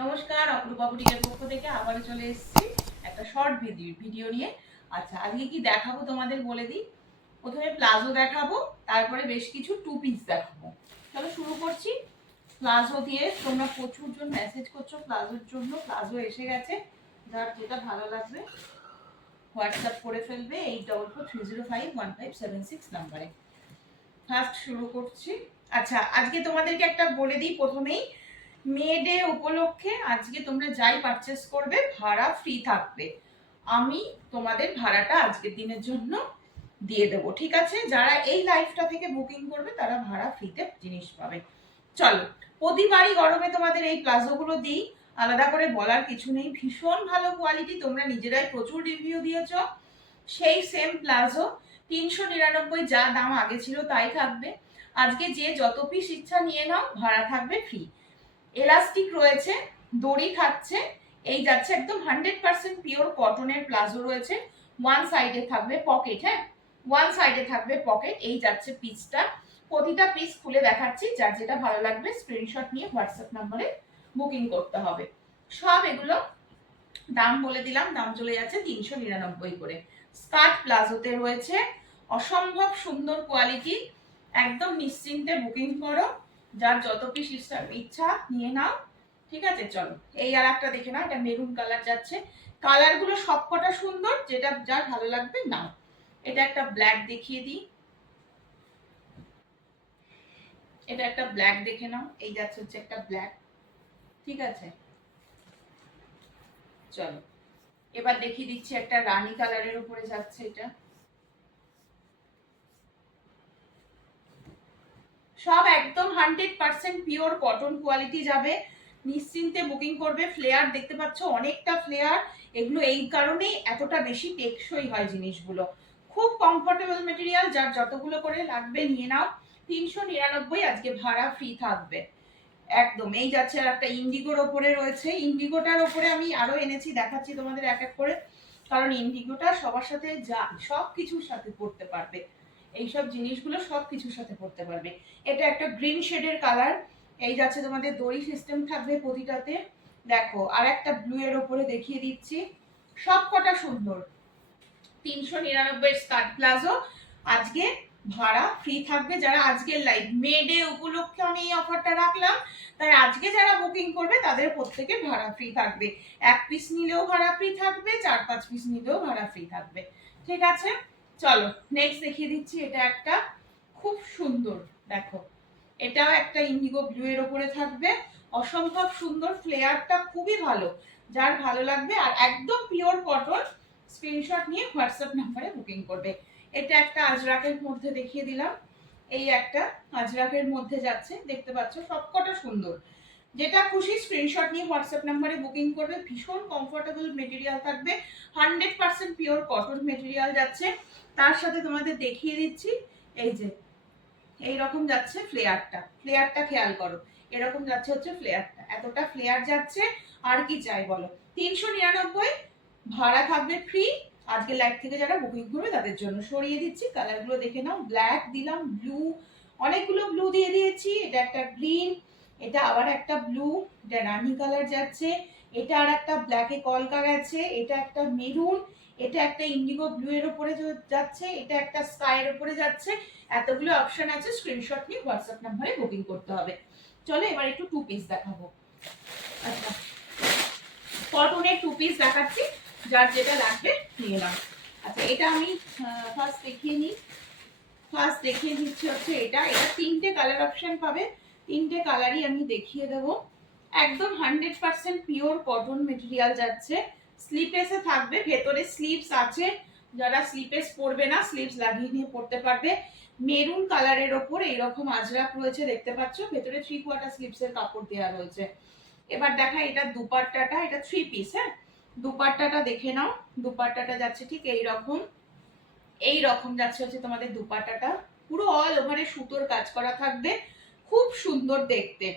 নমস্কার, অপরূপা বুটিকের পক্ষ থেকে আবারও চলে এসেছি একটা শর্ট ভিডিও নিয়ে। আচ্ছা, আজকে কি দেখাবো তোমাদের বলে দিই। প্রথমে প্লাজো দেখাবো, তারপরে বেশ কিছু টু পিস দেখাবো। চলো শুরু করছি প্লাজো দিয়ে। তোমরা প্রচুর জন মেসেজ করছো প্লাজোর জন্য। প্লাজো এসে গেছে, যার যেটা ভালো লাগবে হোয়াটসঅ্যাপ করে ফেলবে 8443051576 নাম্বারে। ফার্স্ট শুরু করছি। আচ্ছা, আজকে তোমাদেরকে একটা বলে দিই প্রথমেই, মে ডে উপলক্ষে আজকে তোমরা যাই পারচেস করবে ভাড়া ফ্রি থাকবে। আমি তোমাদের ভাড়াটা আজকের দিনের জন্য দিয়ে দেবো, ঠিক আছে? যারা এই লাইফটা থেকে বুকিং করবে তারা ভাড়া ফ্রিতে জিনিস পাবে। চলো, প্রতিবারই গরমে তোমাদের এই প্লাজোগুলো দিই, আলাদা করে বলার কিছু নেই। ভীষণ ভালো কোয়ালিটি, তোমরা নিজেরাই প্রচুর রিভিউ দিয়েছো। সেই সেম প্লাজো 399, যা দাম আগে ছিল তাই থাকবে। আজকে যে যত পিস ইচ্ছা নিয়ে নাও, ভাড়া থাকবে ফ্রি। এলাস্টিক রয়েছে, দড়ি থাকছে, এই যাচ্ছে একদম 100% পিওর কটনের প্লাজো রয়েছে। ওয়ান সাইডে থাকবে পকেট, হ্যাঁ ওয়ান সাইডে থাকবে পকেট। এই যাচ্ছে পিসটা, প্রতিটা পিস খুলে দেখাচ্ছি, যার যেটা ভালো লাগবে স্ক্রিনশট নিয়ে হোয়াটসঅ্যাপ নাম্বারে বুকিং করতে হবে। সব এগুলো দাম বলে দিলাম, দাম চলে যাচ্ছে 399 করে। স্কার্ট প্লাজোতে রয়েছে, অসম্ভব সুন্দর কোয়ালিটি, একদম নিশ্চিন্তে বুকিং করো, যার যত পিস ইচ্ছা নিয়ে নাও, ঠিক আছে? চলো, এই আর একটা দেখে নাও, এটা মেরুন কালার যাচ্ছে। কালারগুলো সবকটা সুন্দর, যেটা যার ভালো লাগবে নাও। এটা একটা ব্ল্যাক দেখিয়ে দিই, এটা একটা ব্ল্যাক দেখে নাও, এই যাচ্ছে হচ্ছে একটা ব্ল্যাক, ঠিক আছে? চলো, এবার দেখিয়ে দিচ্ছি একটা রানী কালারের উপরে যাচ্ছে, এটা সব একদম 100% পিওর কটন কোয়ালিটি যাবে। নিশ্চিন্তে বুকিং করবে। ফ্লেয়ার দেখতে পাচ্ছ, অনেকটা ফ্লেয়ার। এগুলো এই কারণেই এতটা বেশি টেকসই হয় জিনিসগুলো। খুব কমফোর্টেবল মেটেরিয়াল, যার যতগুলো করে লাগবে নিয়ে নাও। 399 আজকে ভাড়া ফ্রি থাকবে একদম। এই যাচ্ছে আর একটা ইন্ডিগোর ওপরে রয়েছে। ইন্ডিগোটার ওপরে আমি আরো এনেছি, দেখাচ্ছি তোমাদের এক এক করে, কারণ ইন্ডিগোটা সবার সাথে যা সব কিছুর সাথে পড়তে পারবে। এইসব জিনিসগুলো সব কিছুর সাথে পড়তে পারবে। এটা একটা গ্রিন শেডের কালার, এই যাচ্ছে তোমাদের দড়ি সিস্টেম থাকবে প্রতিটাতে। দেখো, আর একটা ব্লু এর ওপরে দেখিয়ে দিচ্ছি, সব কটা সুন্দর। 399 স্কার্ট প্লাজো আজকে ভাড়া ফ্রি থাকবে। যারা আজকের লাইভ মে ডে উপলক্ষে আমি এই অফারটা রাখলাম, তাই আজকে যারা বুকিং করবে তাদের প্রত্যেকে ভাড়া ফ্রি থাকবে। এক পিস নিলেও ভাড়া ফ্রি থাকবে, 4-5 পিস নিলেও ভাড়া ফ্রি থাকবে, ঠিক আছে? চলো নেক্সট দেখিয়ে দিচ্ছি, এটা একটা খুব সুন্দর, দেখো এটাও একটা ইন্ডিগো ব্লু এর উপরে থাকবে। অসম্ভব সুন্দর, ফ্লেয়ারটা খুবই ভালো, যার ভালো লাগবে। আর একদম পিওর কটন, স্ক্রিনশট নিয়ে হোয়াটসঅ্যাপ নাম্বারে বুকিং করবে। এটা একটা আজরাকের মধ্যে দেখিয়ে দিলাম, এই একটা আজরাকের মধ্যে যাচ্ছে, দেখতে পাচ্ছ সবকটা সুন্দর। যেটা খুশি স্ক্রিনশট নিয়ে হোয়াটসঅ্যাপ নাম্বারে বুকিং করবে। ভীষণ কমফোর্টেবল মেটেরিয়াল থাকবে, 100% পিওর কটন মেটেরিয়াল যাচ্ছে। তার সাথে তোমাদের দেখিয়ে দিচ্ছি, এই যে এইরকম যাচ্ছে ফ্লেয়ারটা, ফ্লেয়ারটা খেয়াল করো, এরকম যাচ্ছে হচ্ছে ফ্লেয়ারটা, এতটা ফ্লেয়ার যাচ্ছে। আর কি চাই বলো? 399 ভাড়া থাকবে ফ্রি। আজকে লাইভ থেকে যারা বুকিং করবে তাদের জন্য সরিয়ে দিচ্ছি, কালারগুলো দেখে নাও। ব্ল্যাক দিলাম, ব্লু, অনেকগুলো ব্লু দিয়ে দিয়েছি। এটা একটা গ্রিন, এটা আবার একটা ব্লু, এটা রানি কালার যাচ্ছে, এটা আর একটা ব্ল্যাকে কলকা গেছে, এটা একটা মেরুন, এটা একটা ইন্ডিগো ব্লু এর উপরে যাচ্ছে, এটা একটা স্কাই এর উপরে যাচ্ছে। এতগুলো অপশন আছে, স্ক্রিনশট নিয়ে হোয়াটসঅ্যাপ নাম্বারে বুকিং করতে হবে। চলো এবার একটু টু পিস দেখাবো। আচ্ছা, কটনের টু পিস দেখাচ্ছি, যার যেটা লাগবে নিয়ে নাও। আচ্ছা, এটা আমি ফার্স্ট দেখিয়ে নিই। ফার্স্ট দেখিয়ে দিচ্ছি হচ্ছে এটা, এটা তিনটে কালার অপশন পাবে, তিনটে কালারই আমি দেখিয়ে দেবো। একদম 100% পিওর কটন মেটেরিয়াল যাচ্ছে। স্লিপলেসে থাকবে, ভেতরে স্লিভস আছে, যারা স্লিপলেস পরবে না স্লিভস লাগিয়ে নিয়ে পরতে পারবে। মেরুন কালারের ওপর এইরকম আজরাক রয়েছে, দেখতে পাচ্ছ, ভেতরে 3/4 স্লিভসের কাপড় দেওয়া রয়েছে। এবার দেখা এটা দুপাট্টাটা, এটা 3 পিস, হ্যাঁ দুপাট্টাটা দেখে নাও। দুপাট্টাটা যাচ্ছে ঠিক এইরকম, এই রকম যাচ্ছে হচ্ছে তোমাদের দুপাট্টাটা। পুরো অল ওভারে সুতোর কাজ করা থাকবে, খুব সুন্দর দেখতে,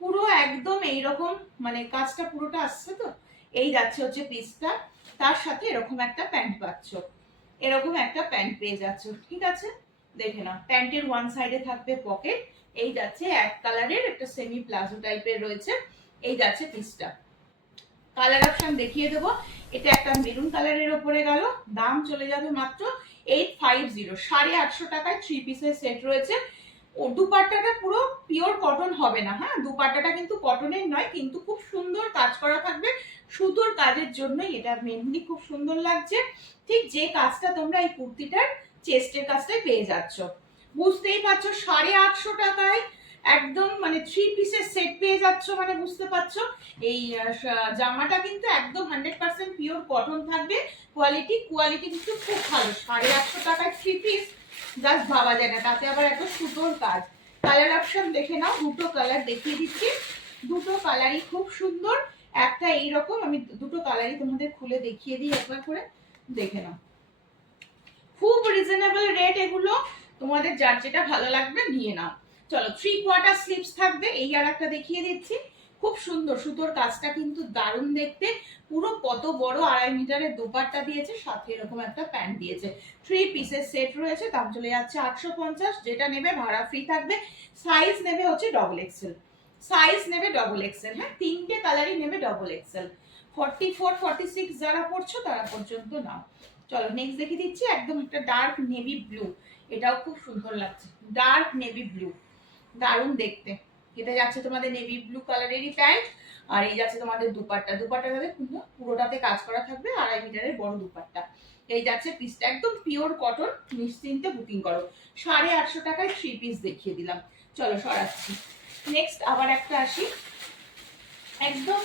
পুরো একদম এইরকম, মানে কাজটা পুরোটা আসছে তো। এই যাচ্ছে হচ্ছে পিসটা, তার সাথে এরকম একটা প্যান্ট পাচ্ছ, এরকম একটা প্যান্ট পেয়ে যাচ্ছ, ঠিক আছে? দেখে নাও, প্যান্টের ওয়ান সাইডে থাকবে পকেট। এই যাচ্ছে এক কালারের একটা সেমি প্লাজো টাইপের রয়েছে, এই যাচ্ছে পিসটা। কালার অপশন দেখিয়ে দেবো। এটা একটা মেরুন কালারের ওপরে গেল, দাম চলে যাবে মাত্র 850, 850 টাকায় 3 পিসের সেট রয়েছে। ও দুপাট্টাটা পুরো পিওর কটন হবে না, হ্যাঁ দুপাট্টাটা কিন্তু কটনের নয়, কিন্তু খুব সুন্দর কাজ করা থাকবে। সুতোর কাজের জন্যই এটা মেনলি খুব সুন্দর লাগছে। ঠিক যে কাজটা তোমরা এই কুর্তিটার চেস্টের কাজটাই পেয়ে যাচ্ছ। বুঝতেই পারছো 850 টাকায় একদম মানে 3 পিসের সেট পেয়ে যাচ্ছ, মানে বুঝতে পারছো। এই জামাটা কিন্তু একদম 100% পিওর কটন থাকবে। কোয়ালিটি কিন্তু খুব ভালো। 850 টাকায় 3 পিস জাস্ট ভাবা যায় না, তাতে আবার এত সুন্দর কাজ। কালার অপশন দেখে নাও, দুটো কালার দেখিয়ে দিচ্ছি, দুটো কালারই খুব সুন্দর। একটা এইরকম, আমি দুটো কালারই তোমাদের খুলে দেখিয়ে দিই একবার করে, দেখে নাও। খুব রিজনেবল রেট এগুলো, তোমাদের যার যেটা ভালো লাগবে নিয়ে নাও। চলো 3/4 স্লিভস থাকবে, এই আর একটা দেখিয়ে দিচ্ছি। খুব সুন্দর, সুতোর কাজটা কিন্তু দারুণ দেখতে। পুরো কত বড় 2.5 মিটারের দোপাট্টা দিয়েছে, সাথে এরকম একটা প্যান্ট দিয়েছে। 3 পিসের সেট রয়েছে, দাম চলে যাচ্ছে 850। যেটা নেবে ভাড়া ফ্রি থাকবে। সাইজ নেবে হচ্ছে ডবল এক্সেল, সাইজ নেবে ডবল এক্সেল, হ্যাঁ তিনটে কালারই নেবে ডবল এক্সেল। 44 46 যারা পড়ছো তারা পর্যন্ত নাও। চলো নেক্সট দেখিয়ে দিচ্ছি, একদম একটা ডার্ক নেভি ব্লু, এটাও খুব সুন্দর লাগছে। ডার্ক নেভি ব্লু, দারুণ দেখতে। এটা যাচ্ছে তোমাদের নেভি ব্লু কালারেরই প্যান্ট, আর এই যাচ্ছে তোমাদের দুপাট্টা। দুপাট্টাটাতে পুরোটাতে কাজ করা থাকবে, 2.5 মিটারের বড় দুপাট্টা। এই যাচ্ছে পিসটা, একদম পিওর কটন, নিশ্চিন্তে বুকিং করো। 850 টাকায় 3 পিস দেখিয়ে দিলাম। চলো সরাচ্ছি। নেক্সট আবার একটা আসি, একদম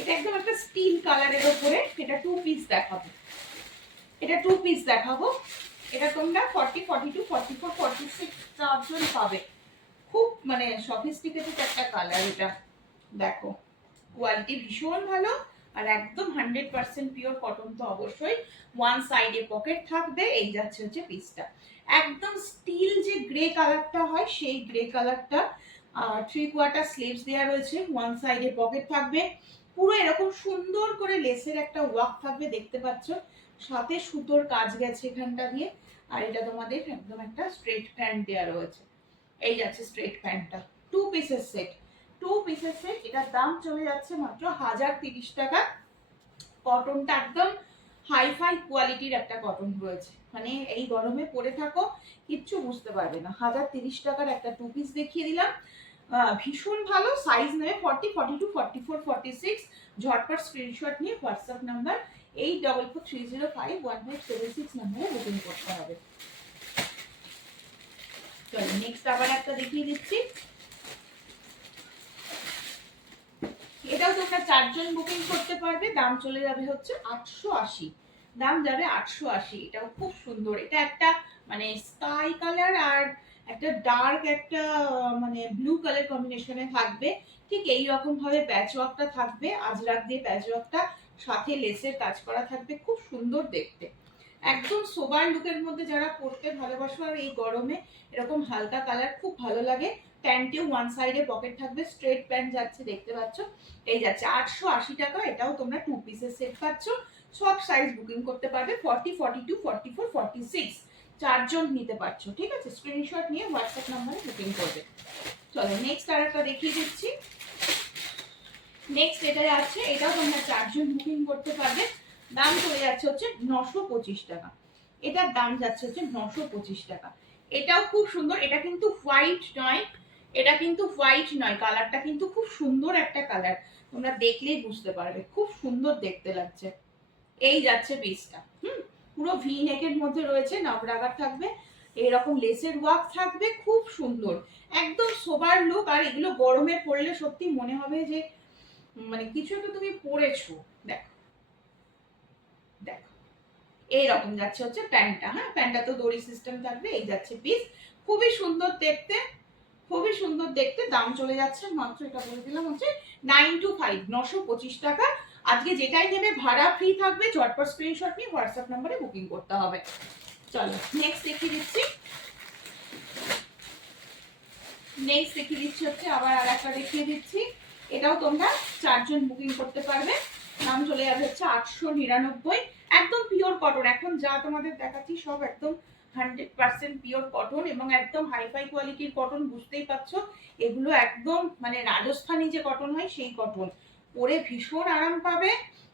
এটা একদম একটা স্টিল কালারের ওপরে, এটা 2 পিস দেখাবো। এটা 2 পিস দেখাবো। এটা তোমরা 40 42 44 46 চারজন পাবে। খুব মানে সফিস্টিকেটেড একটা কালার এটা, দেখো কোয়ালিটি ভীষণ ভালো, আর একদম 100% পিওর কটন তো অবশ্যই। ওয়ান সাইডে পকেট থাকবে। এই যাচ্ছে হচ্ছে পিসটা, একদম স্টিল যে গ্রে কালারটা হয় সেই গ্রে কালারটা। 3/4 স্লিভস দেওয়া রয়েছে, ওয়ান সাইডে পকেট থাকবে। পুরো এরকম সুন্দর করে লেসের একটা ওয়ার্ক থাকবে, দেখতে পাচ্ছ। সাথে সুতোর কাজ গেছে এখানটা দিয়ে। আর এটা তোমাদের একদম একটা স্ট্রেট প্যান্ট দেওয়া রয়েছে। এই যাচ্ছে স্ট্রেট প্যান্টটা, 2 পিসের সেট। 2 পিসের সেট, এটার দাম চলে যাচ্ছে মাত্র 1030 টাকা। কটনটা একদম হাইফাই কোয়ালিটির একটা কটন রয়েছে, মানে এই গরমে পরে থাকো কিচ্ছু বুঝতে পারবে না। 1030 টাকার একটা 2 পিস দেখিয়ে দিলাম, ভীষণ ভালো। সাইজ নেবে 40 42 44 46। ঝটপট স্ক্রিনশট নিয়ে হোয়াটসঅ্যাপ নাম্বার 8443051576 নম্বরে বুকিং করতে হবে। চলো নেক্সট আবার একটা দেখিয়ে দিচ্ছি, এটাও তোমরা 4 জন বুকিং করতে পারবে। দাম চলে যাবে হচ্ছে 880, দাম যাবে 880। এটাও খুব সুন্দর, এটা একটা মানে স্কাই কালার আর একটা ডার্ক একটা মানে ব্লু কালার কম্বিনেশনে থাকবে। ঠিক এই রকম ভাবে প্যাচওয়ার্কটা থাকবে, আজরাক দিয়ে প্যাচওয়ার্কটা, সাথে লেসের কাজ করা থাকবে, খুব সুন্দর দেখতে। একদম সোবার লুকের মধ্যে যারা পরতে ভালোবাসো, আর এই গরমে এরকম হালকা কালার খুব ভালো লাগে। প্যান্টেও ওয়ান সাইডে পকেট থাকবে, স্ট্রেট প্যান্ট যাচ্ছে, দেখতে পাচ্ছ। এই যাচ্ছে 880 টাকা। এটাও তোমরা 2 পিসের সেট পাচ্ছ। সব সাইজ বুকিং করতে পারবে, 40 42 44 46 চারজন নিতে পারছো। ঠিক আছে, স্ক্রিনশট নিয়ে হোয়াটসঅ্যাপ নম্বরে বুকিং করবে। চলো নেক্সট আর একটা দেখিয়ে দিচ্ছি। নেক্সট এটা যাচ্ছে, এটাও তোমরা 4 জন বুকিং করতে পারবে। দাম চলে যাচ্ছে হচ্ছে 925 টাকা। এটার দাম যাচ্ছে হচ্ছে 925 টাকা। এটাও খুব সুন্দর, এটা কিন্তু হোয়াইট নয়, এটা কিন্তু হোয়াইট নয়, কালারটা কিন্তু খুব সুন্দর একটা কালার, তোমরা দেখলেই বুঝতে পারবে, খুব সুন্দর দেখতে লাগছে। এই যাচ্ছে পিসটা, পুরো ভি নেকের মধ্যে রয়েছে, নবরাগার থাকবে, এরকম লেসের ওয়ার্ক থাকবে, খুব সুন্দর একদম সোবার লুক। আর এগুলো গরমে পরলে সত্যি মনে হবে যে মানে কিছু একটা তুমি পরেছো। দেখো দেখো এইরকম যাচ্ছে হচ্ছে প্যান্টটা, হ্যাঁ প্যান্টটা তো দড়ি সিস্টেম থাকবে। এই যাচ্ছে পিস, খুবই সুন্দর দেখতে, খুবই সুন্দর দেখতে। দাম চলে যাচ্ছে মাত্র, এটা বলে দিলাম হচ্ছে 925, 925 টাকা। আজকে যেটাই নেবে ভাড়া ফ্রি থাকবে। ঝটপট স্ক্রিনশট নিয়ে হোয়াটসঅ্যাপ নম্বরে বুকিং করতে হবে। চলো নেক্সট দেখিয়ে দিচ্ছি, নেক্সট দেখিয়ে দিচ্ছি হচ্ছে আবার আর একটা দেখিয়ে দিচ্ছি। এটাও তোমরা 4 জন বুকিং করতে পারবে। দাম চলে যাবে হচ্ছে 899, একদম পিওর কটন। এখন যা তোমাদের দেখাচ্ছি সব একদম 100% পিওর কটন এবং একদম হাইফাই কোয়ালিটির কটন, বুঝতেই পারছো এগুলো একদম মানে রাজস্থানী যে কটন হয় সেই কটন। পরে ভীষণ আরাম পাবে।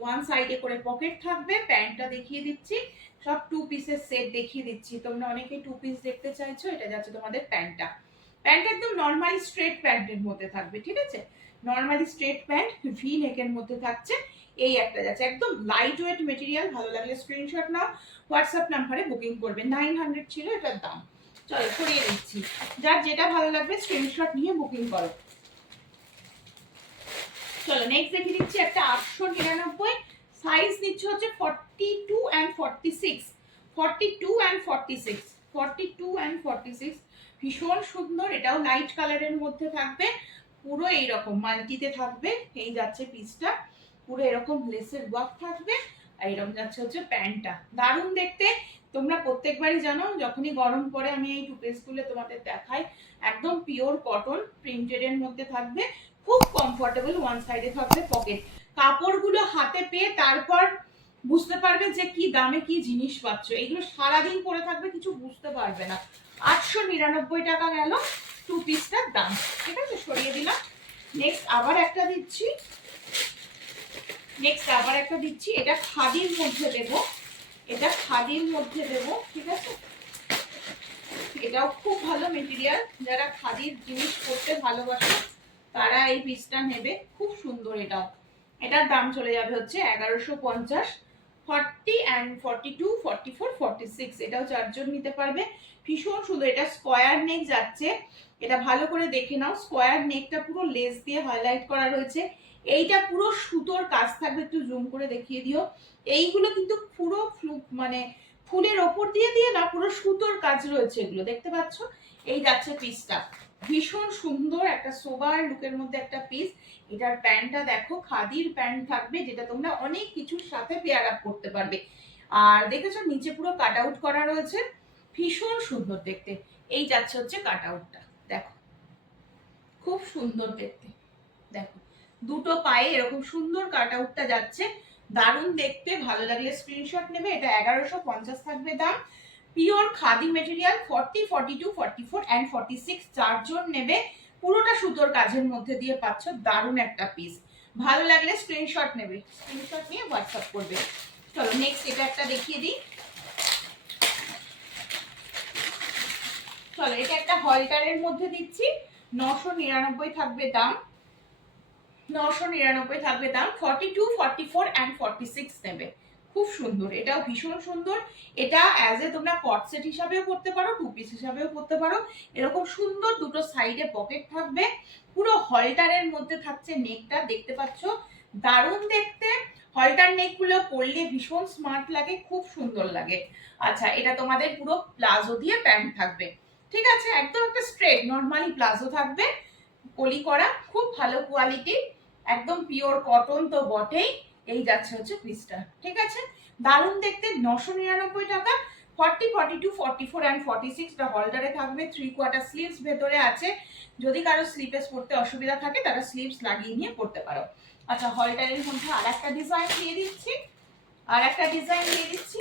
ওয়ান সাইডে করে পকেট থাকবে। প্যান্টটা দেখিয়ে দিচ্ছি, সব 2 পিসের সেট দেখিয়ে দিচ্ছি, তোমরা অনেকে 2 পিস দেখতে চাইছো। এটা যাচ্ছে তোমাদের প্যান্টটা। প্যান্ট একদম নর্মাল স্ট্রেট প্যান্টের মধ্যে থাকবে, ঠিক আছে, নর্মালি স্ট্রেট প্যান্ট ভি নেকের মধ্যে থাকছে। এই একটা যাচ্ছে একদম লাইট ওয়েট মেটেরিয়াল। ভালো লাগলে স্ক্রিনশট নাও, হোয়াটসঅ্যাপ নাম্বারে বুকিং করবে। 900 ছিল এটার দাম। চলো সরিয়ে দিচ্ছি, যার যেটা ভালো লাগবে স্ক্রিনশট নিয়ে বুকিং করো। চলো নেক্সট দেখিয়ে দিচ্ছি একটা 899, সাইজ নিচ্ছে হচ্ছে 42 and 46, 42 and 46, 42 and 46। ভীষণ সুন্দর, এটাও লাইট কালারের মধ্যে থাকবে, পুরো এইরকম মাল্টিতে থাকবে। এই যাচ্ছে পিসটা, পুরো এরকম লেসের ওয়ার্ক থাকবে। আর এরকম যাচ্ছে হচ্ছে প্যান্টটা, দারুণ দেখতে। তোমরা প্রত্যেকবারই জানো যখনই গরম পড়ে আমি এই 2 পিস গুলো তোমাদের দেখাই। একদম পিওর কটন প্রিন্টেড এর মধ্যে থাকবে, খুব কমফোর্টেবল। ওয়ান সাইডে থাকবে পকেট। কাপড়গুলো হাতে পেয়ে তারপর বুঝতে পারবে যে কি দামে কি জিনিস পাচ্ছ। এগুলো সারাদিন পরে থাকবে, কিছু বুঝতে পারবে না। 899 টাকা গেল 2 পিসটার দাম, ঠিক আছে, সরিয়ে দিলাম। নেক্সট আবার একটা দিচ্ছি, এটা খাদির মধ্যে দেব, এটা খাদির মধ্যে দেব, ঠিক আছে। এটাও খুব ভালো মেটেরিয়াল, যারা খাদির জিনিস পরতে ভালোবাসে তারা এই পিসটা নেবে, খুব সুন্দর। এটার দাম চলে যাবে হচ্ছে 1150। 40 and 42, 44, 46 এটাও 4 জন নিতে পারবে। ভীষণ সুন্দর, এটা স্কোয়ার নেক যাচ্ছে। এটা ভালো করে দেখে নাও, স্কোয়ার নেকটা পুরো লেস দিয়ে হাইলাইট করা রয়েছে। এইটা পুরো সুতোর কাজ থাকবে, একটু জুম করে দেখিয়ে দিও। এইগুলো কিন্তু পুরো মানে ফুলের ওপর দিয়ে দিয়ে না, পুরো সুতোর কাজ রয়েছে, এগুলো দেখতে পাচ্ছ। এই যাচ্ছে পিসটা, ভীষণ সুন্দর একটা সোবার লুকের মধ্যে একটা পিস। এটার প্যান্টটা দেখো, খাদির প্যান্ট থাকবে, যেটা তোমরা অনেক কিছুর সাথে পেয়ার আপ করতে পারবে। আর দেখেছো নিচে পুরো কাট আউট করা রয়েছে, ভীষণ সুন্দর দেখতে। এই যাচ্ছে হচ্ছে কাট আউটটা, দেখো খুব সুন্দর দেখতে। দেখো দুটো পায়ে এরকম সুন্দর কাট আউটটা যাচ্ছে, দারুণ দেখতে। ভালো লাগলে স্ক্রিনশট নেবে। এটা 1150 থাকবে দাম। Pure khadi material. 40, 42, 44 and 46 চারজন নেবে। পুরোটা সুতোর কাজের মধ্যে দিয়ে পাচ্ছ, দারুণ একটা পিস। ভালো লাগলে স্ক্রিনশট নেবে, স্ক্রিনশট নিয়ে হোয়াটসঅ্যাপ করবে। চলো নেক্সট এটা একটা দেখিয়ে দিই। চলো এটা একটা হলটারের মধ্যে দিচ্ছি, 999 থাকবে দাম, 999 থাকবে দাম। 42, 44 and 46 নেবে, খুব সুন্দর। এটাও ভীষণ সুন্দর। এটা অ্যাজ এ তোমরা কট সেট হিসাবেও পড়তে পারো, 2 পিস হিসাবেও পড়তে পারো। এরকম সুন্দর দুটো সাইডে পকেট থাকবে, পুরো হলটারের মধ্যে থাকছে নেকটা, দেখতে পাচ্ছ, দারুণ দেখতে। হলটার নেক গুলো পরলে ভীষণ স্মার্ট লাগে, খুব সুন্দর লাগে। আচ্ছা এটা তোমাদের পুরো প্লাজো দিয়ে প্যান্ট থাকবে, ঠিক আছে, একদম একটা স্ট্রেট নর্মালি প্লাজো থাকবে, কলি করা, খুব ভালো কোয়ালিটি, একদম পিওর কটন তো বটেই। এই যাচ্ছে হচ্ছে পিসটা, ঠিক আছে, দারুণ দেখতে। 999 টাকা। 40, 42, 44 and 46 টা হলডারে থাকবে। 3/4 স্লিভস ভেতরে আছে, যদি কারো স্লিভেস পড়তে অসুবিধা থাকে তারা স্লিভস লাগিয়ে নিয়ে পড়তে পারো। আচ্ছা হলডারের মধ্যে আরেকটা ডিজাইন দিয়ে দিচ্ছি,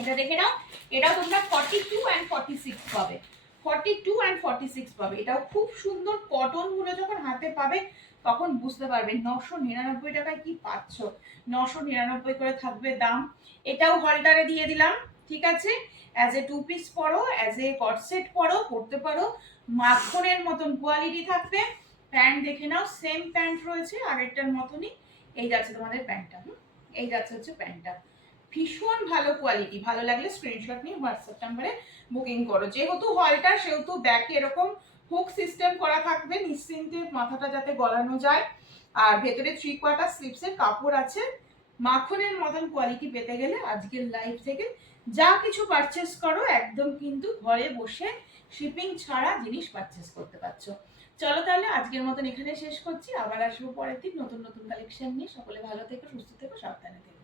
এটা দেখে নাও। এটাও তোমরা 42 and 46 পাবে, 42 and 46 পাবে। এটাও খুব সুন্দর। কটন গুলো যখন হাতে পাবে তখন বুঝতে পারবে 999 টাকায় কি পাচ্ছ। 999 করে থাকবে দাম। এটাও হলটারে দিয়ে দিলাম, ঠিক আছে, অ্যাজ এ 2 পিস পরো, অ্যাজ এ কট সেট পরো, পরতে পারো, মাখনের মতন কোয়ালিটি থাকবে। প্যান্ট দেখে নাও, সেম প্যান্ট রয়েছে আগেরটার মতনই। এই যাচ্ছে তোমাদের প্যান্টটা, এই যাচ্ছে হচ্ছে প্যান্টটা, ভীষণ ভালো কোয়ালিটি। ভালো লাগলে স্ক্রিনশট নিয়ে হোয়াটসঅ্যাপ নাম্বারে বুকিং করো। যেহেতু হলটার সেহেতু ব্যাকে এরকম হুক সিস্টেম করা থাকবে, নিশ্চিন্তে মাথাটা যাতে গলানো যায়। আর ভেতরে 3/4 স্লিভসের কাপড় আছে। মাখনের মতন কোয়ালিটি পেতে গেলে আজকের লাইভ থেকে যা কিছু পারচেস করো একদম কিন্তু ঘরে বসে শিপিং ছাড়া জিনিস পারচেস করতে পারছো। চলো তাহলে আজকের মতন এখানে শেষ করছি, আবার আসবো পরের দিন নতুন নতুন কালেকশন নিয়ে। সকলে ভালো থেকো, সুস্থ থেকো, সাবধানে থেকো।